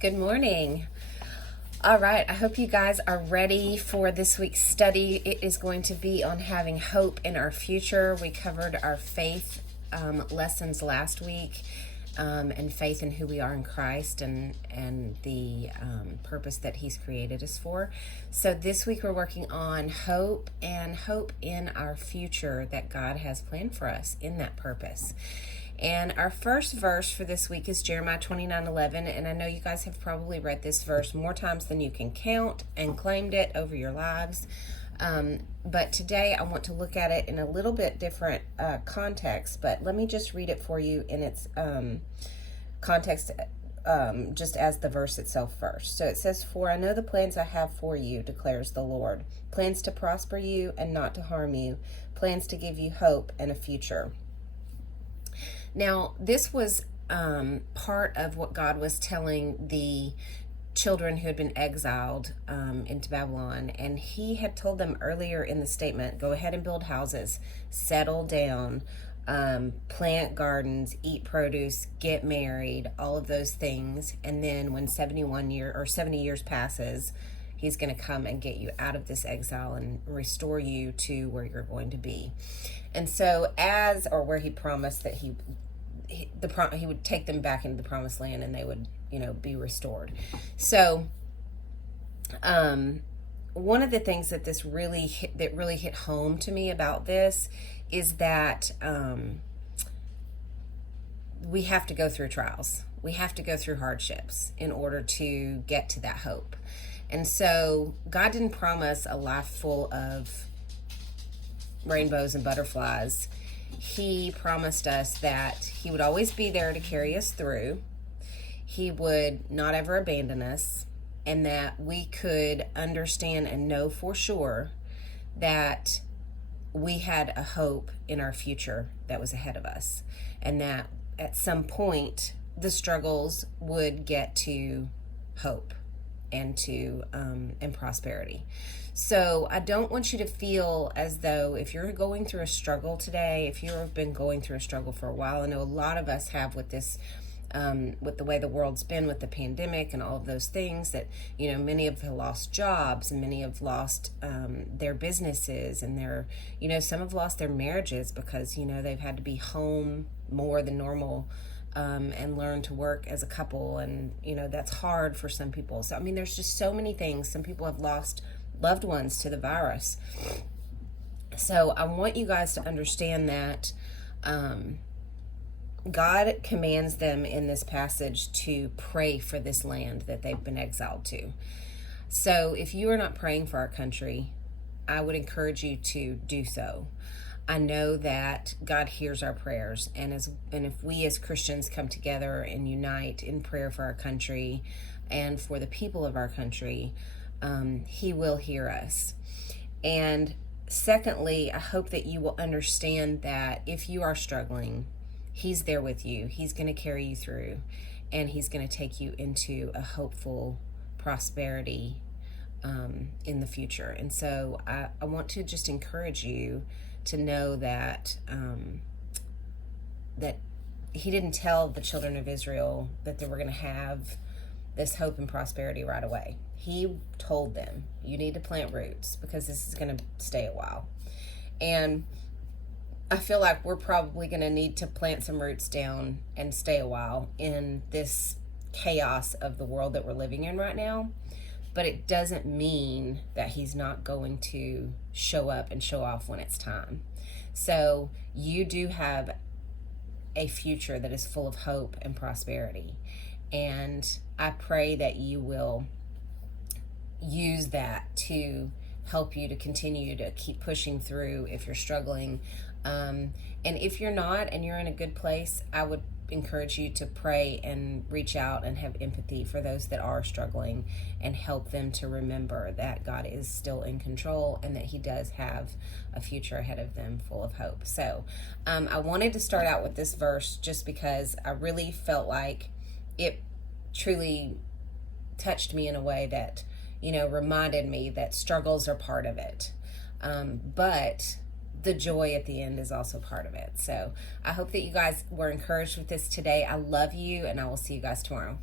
Good morning. All right, I hope you guys are ready for this week's study. It is going to be on having hope in our future. We covered our faith lessons last week, and faith in who we are in Christ and the purpose that He's created us for. So this week we're working on hope and hope in our future that God has planned for us in that purpose. And our first verse for this week is Jeremiah 29:11. And I know you guys have probably read this verse more times than you can count and claimed it over your lives. But today I want to look at it in a little bit different context. But let me just read it for you in its context, just as the verse itself first. So it says, "For I know the plans I have for you, declares the Lord. Plans to prosper you and not to harm you. Plans to give you hope and a future." Now, this was part of what God was telling the children who had been exiled into Babylon. And He had told them earlier in the statement, go ahead and build houses, settle down, plant gardens, eat produce, get married, all of those things. And then when 70 years passes, He's going to come and get you out of this exile and restore you to where you're going to be. And so where He promised that He would take them back into the promised land and they would, be restored. So, one of the things that really hit home to me about this is that, we have to go through trials. We have to go through hardships in order to get to that hope. And so God didn't promise a life full of rainbows and butterflies. He promised us that He would always be there to carry us through. He would not ever abandon us, and that we could understand and know for sure that we had a hope in our future that was ahead of us, and that at some point the struggles would get to hope and to and prosperity. So I don't want you to feel as though if you're going through a struggle today, if you've been going through a struggle for a while, I know a lot of us have with this, with the way the world's been with the pandemic and all of those things, that, many have lost jobs and many have lost their businesses, and some have lost their marriages because, they've had to be home more than normal. And learn to work as a couple, and that's hard for some people. So there's just so many things. Some people have lost loved ones to the virus. So I want you guys to understand that God commands them in this passage to pray for this land that they've been exiled to. So if you are not praying for our country, I would encourage you to do so. I know that God hears our prayers, and if we as Christians come together and unite in prayer for our country and for the people of our country, He will hear us. And secondly, I hope that you will understand that if you are struggling, He's there with you. He's going to carry you through, and He's going to take you into a hopeful prosperity in the future. And so I want to just encourage you to know that that He didn't tell the children of Israel that they were going to have this hope and prosperity right away. He told them, you need to plant roots because this is going to stay a while. And I feel like we're probably going to need to plant some roots down and stay a while in this chaos of the world that we're living in right now. But it doesn't mean that He's not going to show up and show off when it's time. So you do have a future that is full of hope and prosperity. And I pray that you will use that to help you to continue to keep pushing through if you're struggling. And if you're not and you're in a good place, I would encourage you to pray and reach out and have empathy for those that are struggling and help them to remember that God is still in control and that He does have a future ahead of them full of hope. So I wanted to start out with this verse just because I really felt like it truly touched me in a way that, reminded me that struggles are part of it. But the joy at the end is also part of it. So I hope that you guys were encouraged with this today. I love you, and I will see you guys tomorrow.